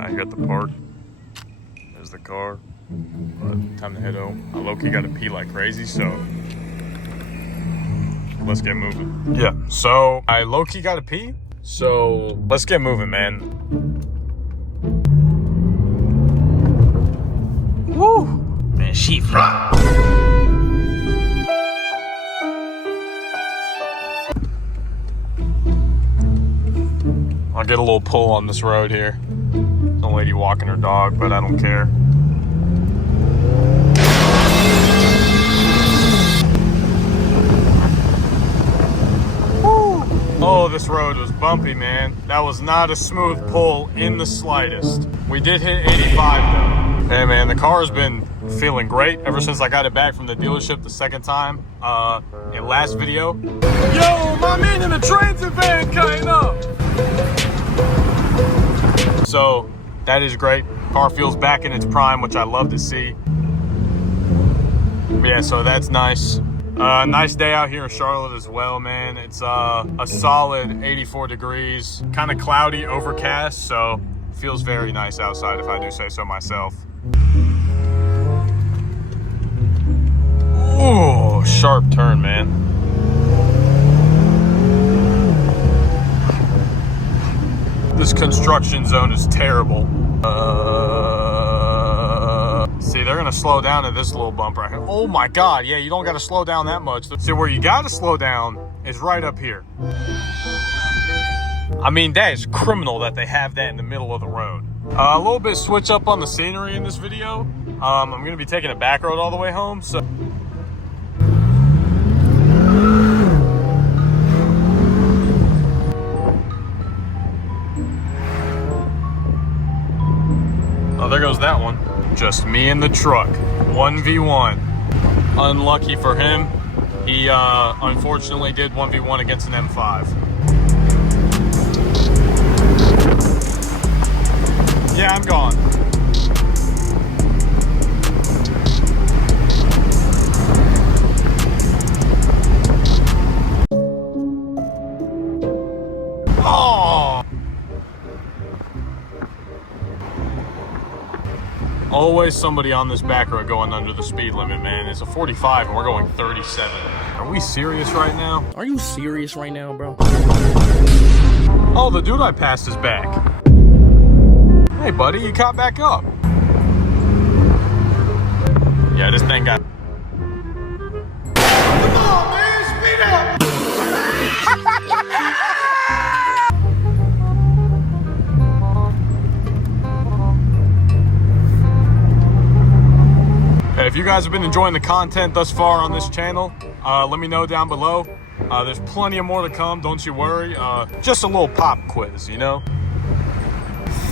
I'm out here at the park. There's the car. But time to head home. I low-key gotta pee like crazy, so let's get moving. Yeah, so I low-key gotta pee, so let's get moving, man. Woo! Man, she fly. I'll get a little pull on this road here. There's a lady walking her dog, but I don't care. Woo! Oh, this road was bumpy, man. That was not a smooth pull in the slightest. We did hit 85 though. Hey man, the car has been feeling great ever since I got it back from the dealership the second time in last video. Yo, my man in the transit van cutting up. So that is great. Car feels back in its prime, which I love to see. But yeah, so that's nice. Nice day out here in Charlotte as well, man. It's a solid 84 degrees, kind of cloudy, overcast, so feels very nice outside if I do say so myself. Ooh, sharp turn, man. This construction zone is terrible. See, they're gonna slow down at this little bump right here. Oh my God, yeah, you don't gotta slow down that much. See, where you gotta slow down is right up here. I mean, that is criminal that they have that in the middle of the road. A little bit switch up on the scenery in this video. I'm gonna be taking a back road all the way home, so. Oh, there goes that one. Just me and the truck, 1v1. Unlucky for him, he unfortunately did 1v1 against an M5. Yeah, I'm gone. Oh! Always somebody on this back road going under the speed limit, man. It's a 45 and we're going 37. Are we serious right now? Are you serious right now, bro? Oh, the dude I passed is back. Hey, buddy, you caught back up. Yeah, this thing got... Come on, man, speed up! If you guys have been enjoying the content thus far on this channel, let me know down below. There's plenty of more to come, don't you worry. Just a little pop quiz, you know?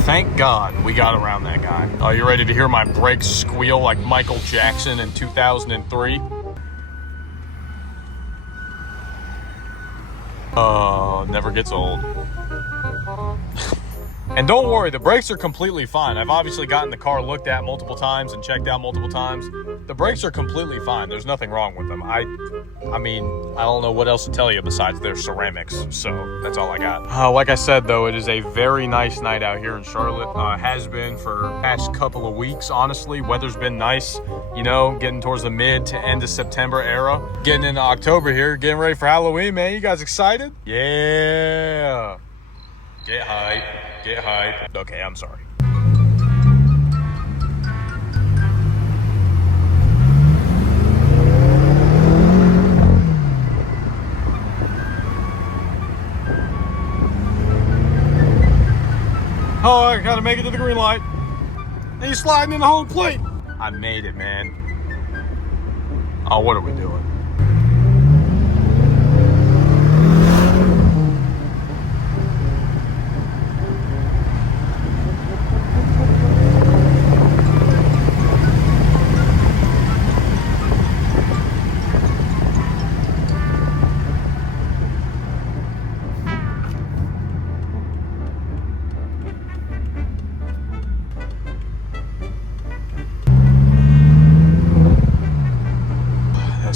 Thank God we got around that guy. Are you ready to hear my brakes squeal like Michael Jackson in 2003? Never gets old. And don't worry, the brakes are completely fine. I've obviously gotten the car looked at multiple times and checked out multiple times. The brakes are completely fine. There's nothing wrong with them. I mean, I don't know what else to tell you besides they're ceramics. So that's all I got. Like I said, though, it is a very nice night out here in Charlotte. Has been for the past couple of weeks, honestly. Weather's been nice, you know, getting towards the mid to end of September era. Getting into October here, getting ready for Halloween, man. You guys excited? Yeah. Get hype. Get hype. Okay, I'm sorry. Oh, I gotta make it to the green light. And he's sliding in the home plate. I made it, man. Oh, what are we doing?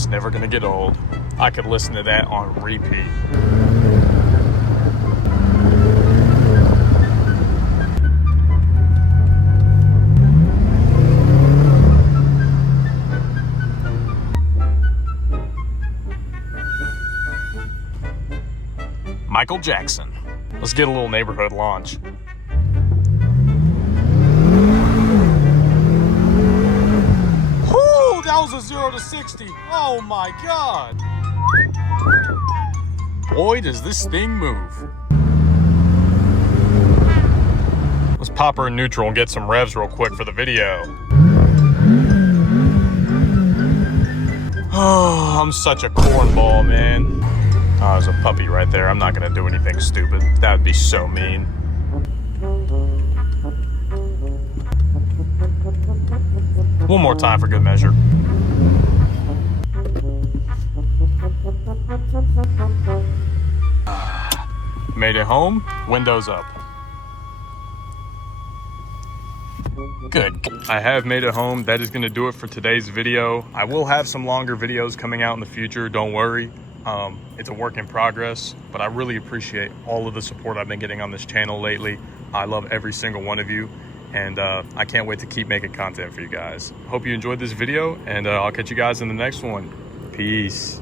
Never gonna get old. I could listen to that on repeat. Michael Jackson. Let's get a little neighborhood launch. Whoo, that was a 0 to 60. Oh my God. Boy, does this thing move. Let's pop her in neutral and get some revs real quick for the video. Oh, I'm such a cornball, man. Oh, there's a puppy right there. I'm not gonna do anything stupid. That would be so mean. One more time for good measure. Made it home, windows up. Good. I have made it home. That is going to do it for today's video. I will have some longer videos coming out in the future. Don't worry. It's a work in progress, but I really appreciate all of the support I've been getting on this channel lately. I love every single one of you, and I can't wait to keep making content for you guys. Hope you enjoyed this video, and I'll catch you guys in the next one. Peace.